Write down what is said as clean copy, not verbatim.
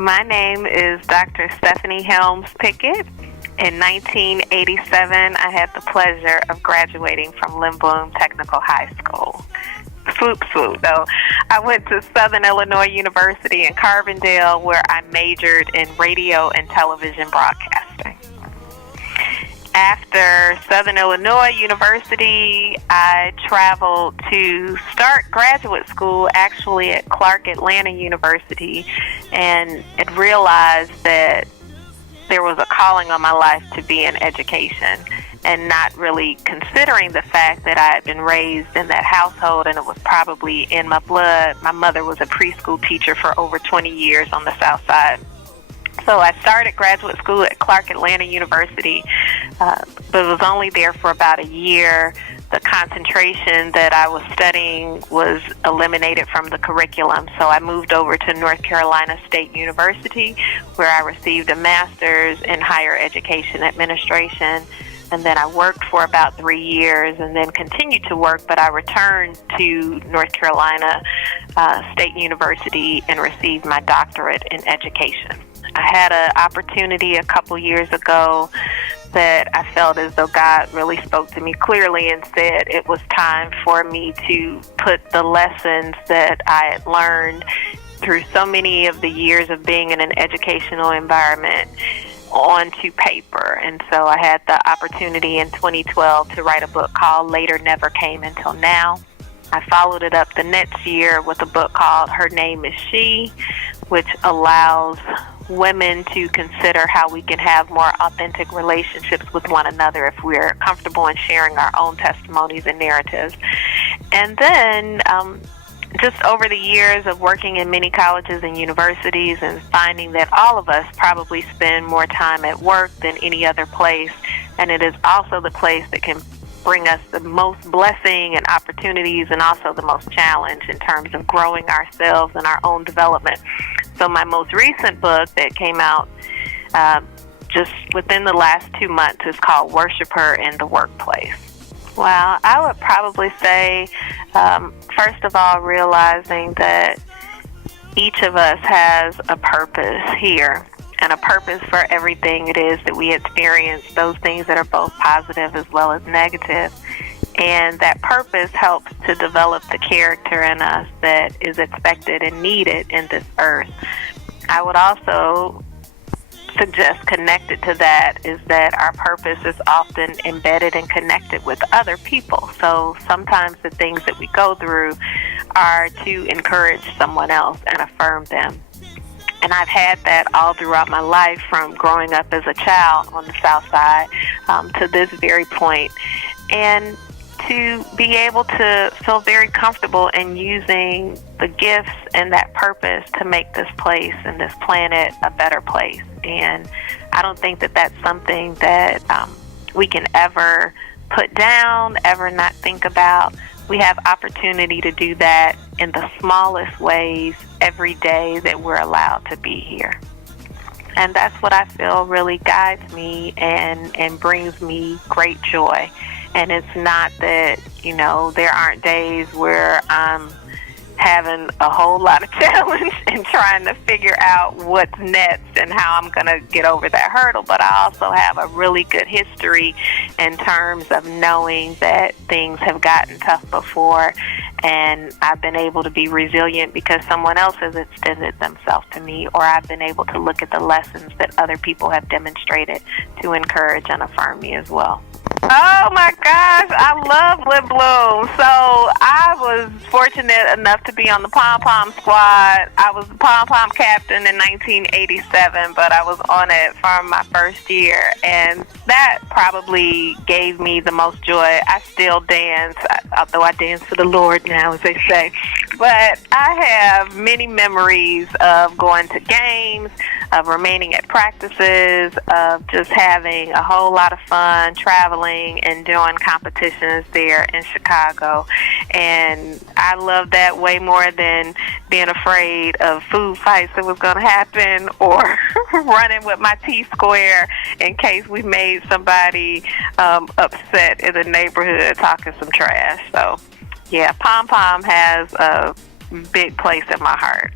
My name is Dr. Stephanie Helms Pickett. In 1987, I had the pleasure of graduating from Lindblom Technical High School. Swoop, swoop, though. I went to Southern Illinois University in Carbondale, where I majored in radio and television broadcasting. After Southern Illinois University, I traveled to start graduate school actually at Clark Atlanta University, and had realized that there was a calling on my life to be in education, and not really considering the fact that I had been raised in that household and it was probably in my blood. My mother was a preschool teacher for over 20 years on the South Side. So I started graduate school at Clark Atlanta University, but was only there for about a year. The concentration that I was studying was eliminated from the curriculum, so I moved over to North Carolina State University, where I received a master's in higher education administration. And then I worked for about 3 years and then continued to work, but I returned to North Carolina State University and received my doctorate in education. I had an opportunity a couple years ago that I felt as though God really spoke to me clearly and said it was time for me to put the lessons that I had learned through so many of the years of being in an educational environment onto paper. And so I had the opportunity in 2012 to write a book called Later Never Came Until Now. I followed it up the next year with a book called Her Name is She, which allows women to consider how we can have more authentic relationships with one another if we're comfortable in sharing our own testimonies and narratives. And then just over the years of working in many colleges and universities and finding that all of us probably spend more time at work than any other place, and it is also the place that can bring us the most blessing and opportunities and also the most challenge in terms of growing ourselves and our own development. So my most recent book that came out just within the last 2 months is called Worshiper in the Workplace. Well, I would probably say, first of all, realizing that each of us has a purpose here, and a purpose for everything it is that we experience, those things that are both positive as well as negative. And that purpose helps to develop the character in us that is expected and needed in this earth. I would also suggest connected to that is that our purpose is often embedded and connected with other people. So sometimes the things that we go through are to encourage someone else and affirm them. And I've had that all throughout my life, from growing up as a child on the South Side to this very point. And to be able to feel very comfortable in using the gifts and that purpose to make this place and this planet a better place. And I don't think that that's something that we can ever put down, ever not think about. We have opportunity to do that in the smallest ways every day that we're allowed to be here. And that's what I feel really guides me and brings me great joy. And it's not that, there aren't days where I'm having a whole lot of challenge and trying to figure out what's next and how I'm going to get over that hurdle. But I also have a really good history in terms of knowing that things have gotten tough before, and I've been able to be resilient because someone else has extended themselves to me, or I've been able to look at the lessons that other people have demonstrated to encourage and affirm me as well. Oh my gosh, I love Lindblom. So I was fortunate enough to be on the Pom Pom squad. I was the Pom Pom captain in 1987, but I was on it from my first year, and that probably gave me the most joy. I still dance, although I dance for the Lord now, as they say. But I have many memories of going to games, of remaining at practices, of just having a whole lot of fun, traveling and doing competitions there in Chicago. And I love that way more than being afraid of food fights that was going to happen, or running with my T-square in case we made somebody upset in the neighborhood talking some trash. So, yeah, Pom Pom has a big place in my heart.